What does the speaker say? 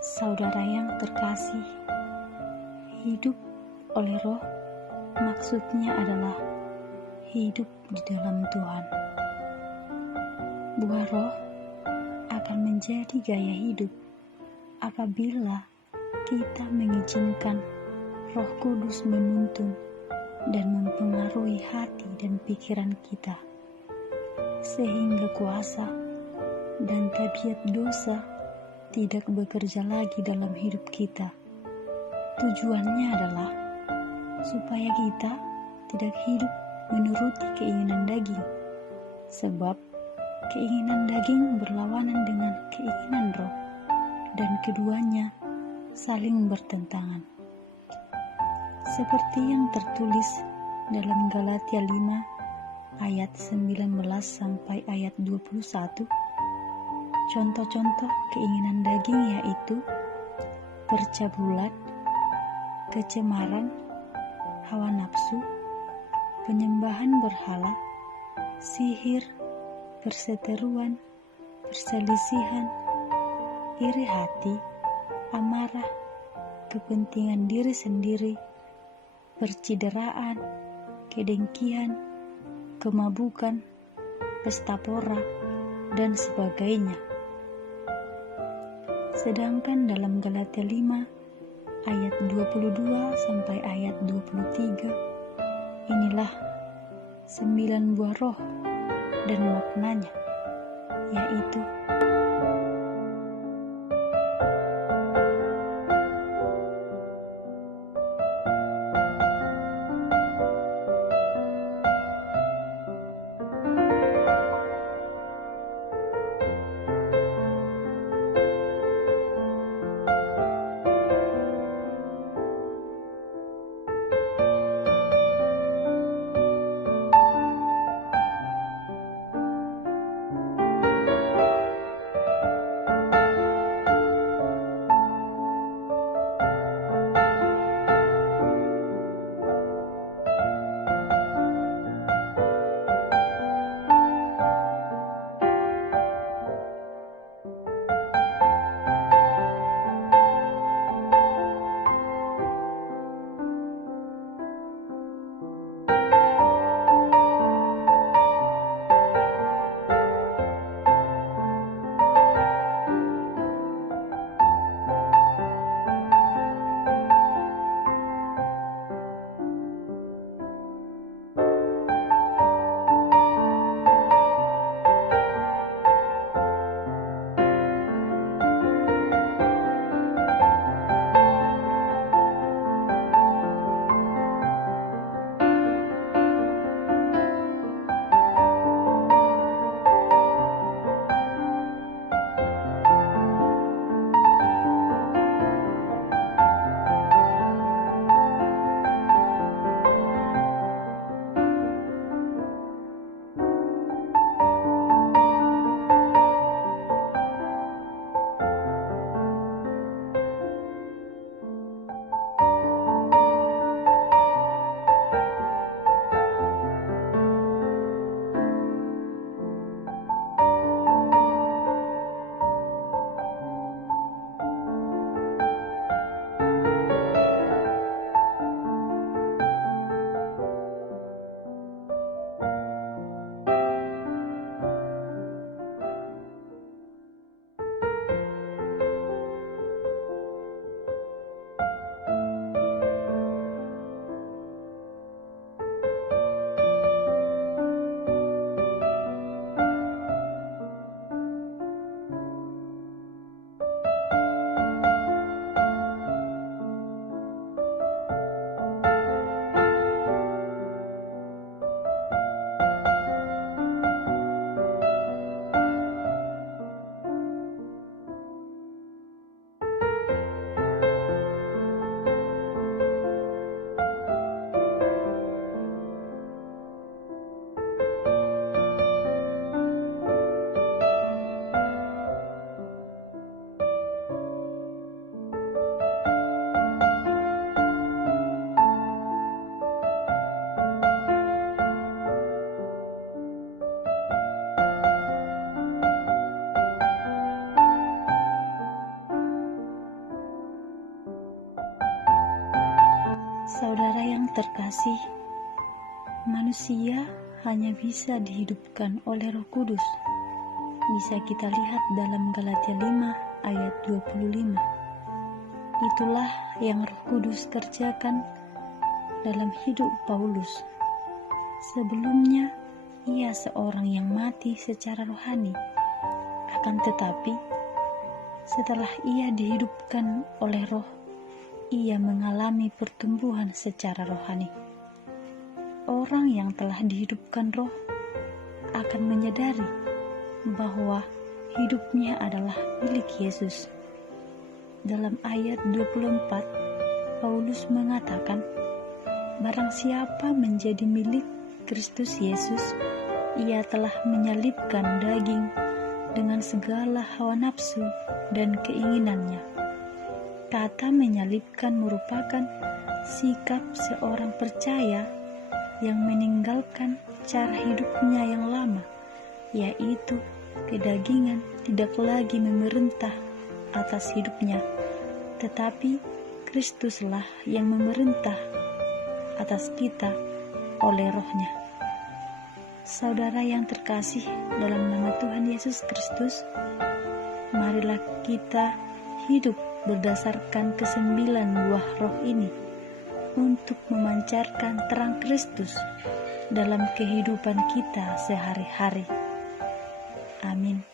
Saudara yang terkasih, hidup oleh Roh maksudnya adalah hidup di dalam Tuhan. Buah Roh akan menjadi gaya hidup apabila kita mengizinkan Roh Kudus menuntun dan mempengaruhi hati dan pikiran kita, sehingga kuasa dan tabiat dosa tidak bekerja lagi dalam hidup kita. Tujuannya adalah supaya kita tidak hidup menuruti keinginan daging, sebab keinginan daging berlawanan dengan keinginan Roh, dan keduanya saling bertentangan. Seperti yang tertulis dalam Galatia 5 ayat 19 sampai ayat 21, contoh-contoh keinginan daging yaitu percabulan, kecemaran, hawa nafsu, penyembahan berhala, sihir, perseteruan, perselisihan, iri hati, amarah, kepentingan diri sendiri, percideraan, kedengkian, kemabukan, pesta pora, dan sebagainya. Sedangkan dalam Galatia 5 ayat 22 sampai ayat 23, inilah 9 buah roh dan maknanya, yaitu terkasih, manusia hanya bisa dihidupkan oleh Roh Kudus. Bisa kita lihat dalam Galatia 5 ayat 25. Itulah yang Roh Kudus kerjakan dalam hidup Paulus. Sebelumnya, ia seorang yang mati secara rohani. Akan tetapi, setelah ia dihidupkan oleh Roh, ia mengalami pertumbuhan secara rohani. Orang yang telah dihidupkan Roh akan menyadari bahwa hidupnya adalah milik Yesus. Dalam ayat 24, Paulus mengatakan, "Barang siapa menjadi milik Kristus Yesus, ia telah menyalibkan daging dengan segala hawa nafsu dan keinginannya." Kata menyalibkan merupakan sikap seorang percaya yang meninggalkan cara hidupnya yang lama, yaitu kedagingan tidak lagi memerintah atas hidupnya, tetapi Kristuslah yang memerintah atas kita oleh Roh-Nya. Saudara yang terkasih dalam nama Tuhan Yesus Kristus, marilah kita hidup berdasarkan kesembilan buah roh ini untuk memancarkan terang Kristus dalam kehidupan kita sehari-hari. Amin.